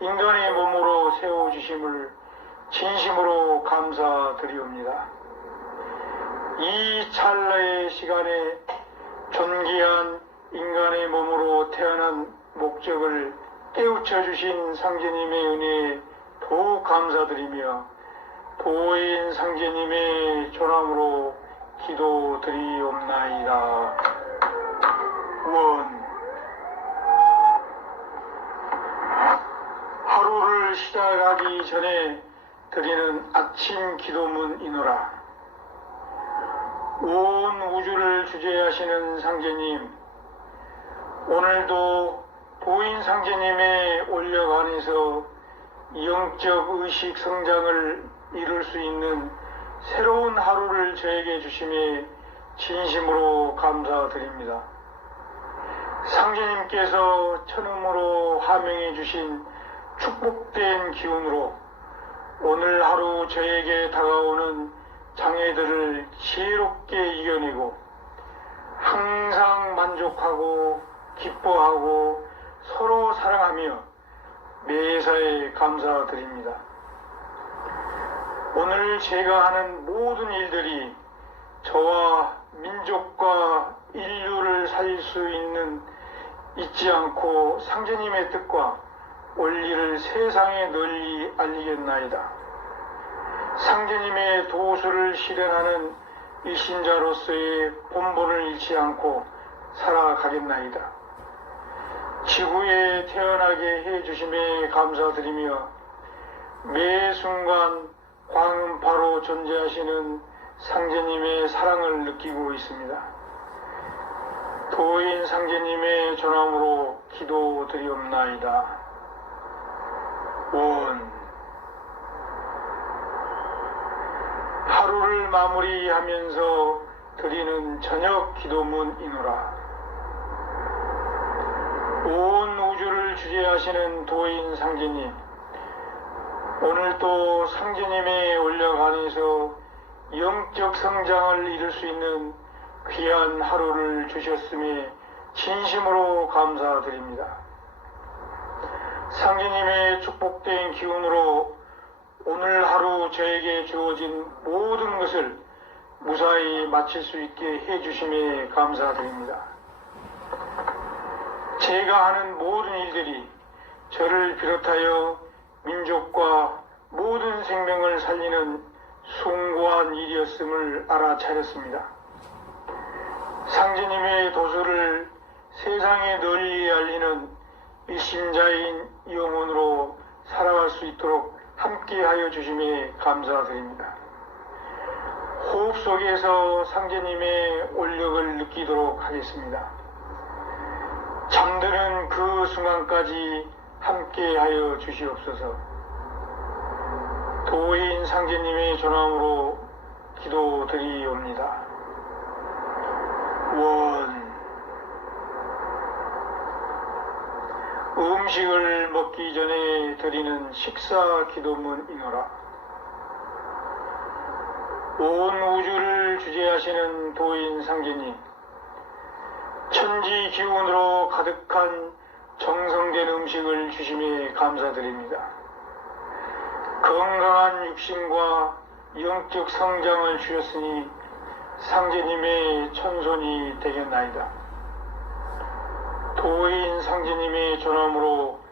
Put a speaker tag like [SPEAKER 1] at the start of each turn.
[SPEAKER 1] 인간의 몸으로 세워주심을 진심으로 감사드리옵니다. 이 찰나의 시간에 존귀한 인간의 몸으로 태어난 목적을 깨우쳐 주신 상제님의 은혜에 더욱 감사드리며 보인 상제님의 조남으로 기도드리옵나이다. 원 시작하기 전에 드리는 아침 기도문이노라. 온 우주를 주재하시는 상제님, 오늘도 보인 상제님의 올력 안에서 영적 의식 성장을 이룰 수 있는 새로운 하루를 저에게 주심에 진심으로 감사드립니다. 상제님께서 천음으로 하명해 주신 축복된 기운으로 오늘 하루 저에게 다가오는 장애들을 지혜롭게 이겨내고 항상 만족하고 기뻐하고 서로 사랑하며 매사에 감사드립니다. 오늘 제가 하는 모든 일들이 저와 민족과 인류를 살릴 수 있는 잊지 않고 상제님의 뜻과 원리를 세상에 널리 알리겠나이다. 상제님의 도수를 실현하는 일신자로서의 본분을 잃지 않고 살아가겠나이다. 지구에 태어나게 해주심에 감사드리며 매 순간 광음파로 존재하시는 상제님의 사랑을 느끼고 있습니다. 도인 상제님의 전함으로 기도드리옵나이다. 원 하루를 마무리하면서 드리는 저녁 기도문이노라. 온 우주를 주재하시는 도인 상제님, 오늘 또 상제님의 올력 안에서 영적 성장을 이룰 수 있는 귀한 하루를 주셨음에 진심으로 감사드립니다. 상제님의 축복된 기운으로 오늘 하루 저에게 주어진 모든 것을 무사히 마칠 수 있게 해주심에 감사드립니다. 제가 하는 모든 일들이 저를 비롯하여 민족과 모든 생명을 살리는 숭고한 일이었음을 알아차렸습니다. 상제님의 도서를 세상에 널리 알리는 일심자인 영혼으로 살아갈 수 있도록 함께하여 주심에 감사드립니다. 호흡 속에서 상제님의 올력을 느끼도록 하겠습니다. 잠드는 그 순간까지 함께하여 주시옵소서. 도인 상제님의 전함으로 기도드리옵니다. 원 음식을 먹기 전에 드리는 식사 기도문이노라. 온 우주를 주재하시는 도인 상제님, 천지 기운으로 가득한 정성된 음식을 주심에 감사드립니다. 건강한 육신과 영적 성장을 주셨으니 상제님의 천손이 되겠나이다. 도인 상제님의 전함으로